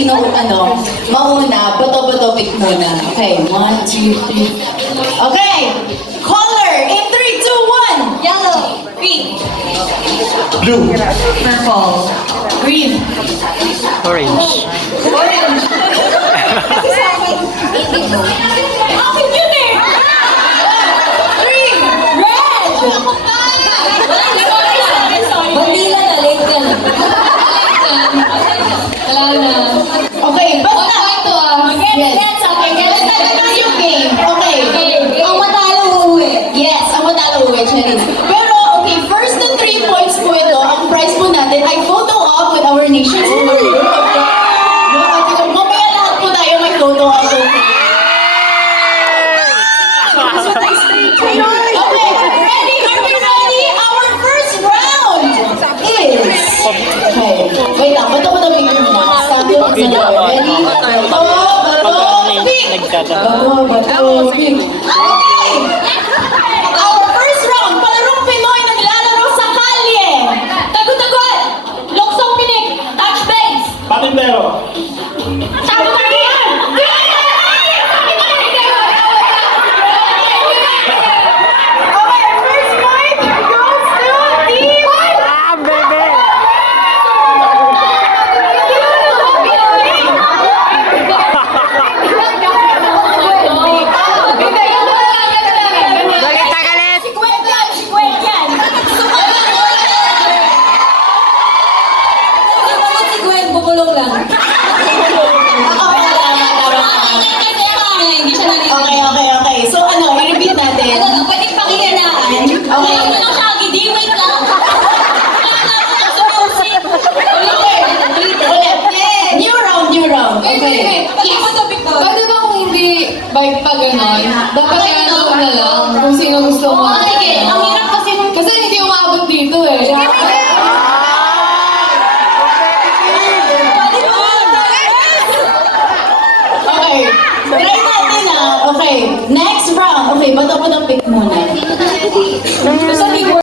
sino mauna. Bato-bato pick muna. Okay, 1, 2, 3. Okay, color in 3, 2, 1. Yellow. Green. Blue. Purple. Green. Orange. Orange. Indigo. Akin yun eh! Green. Red. Bandila na, late ka na. Wala na. Okay, basta. Ito ah. Yes. Okay, yes. Basta yung game. Okay. Ang matalo uuwi. Yes, ang matalo uwi, Charis. Pero, okay, first na 3 points po ito. Ang prize po natin ay photo op with our nation's word. Mamaya lahat po tayo may photo op. Okay, ready? Are we ready? Our first round is... Okay, wait lang. Bato picture muna. Sabi ko sa dalawa. Ready? Bato, pick! Bato, pick! Okay! Our first round, palarong Pinoy naglalaro sa kalye. Tagot-tagot. Loksong pinik. Touch base. Patintero. Sabi ka yan. Okay, first point goes to team... Ah, bebe! Galit na galit! Si Gwen yan. Si Gwen yan. Sumagot si Gwen. Bubulong lang. Hindi siya narinig. Okay. So i-repeat natin. Ano, pwedeng pakiganaan. Okay. Ano lang siya, hindi, wait lang. Ulit. New round. Okay. Pwede ba kung hindi bike pa ganon? Dapat random na lang kung sino gusto mo. Oo, sige. Ang hirap kasi Kasi hindi umabot dito eh. Okay. Try natin Okay. Next round. Okay, bato pick muna. Gusto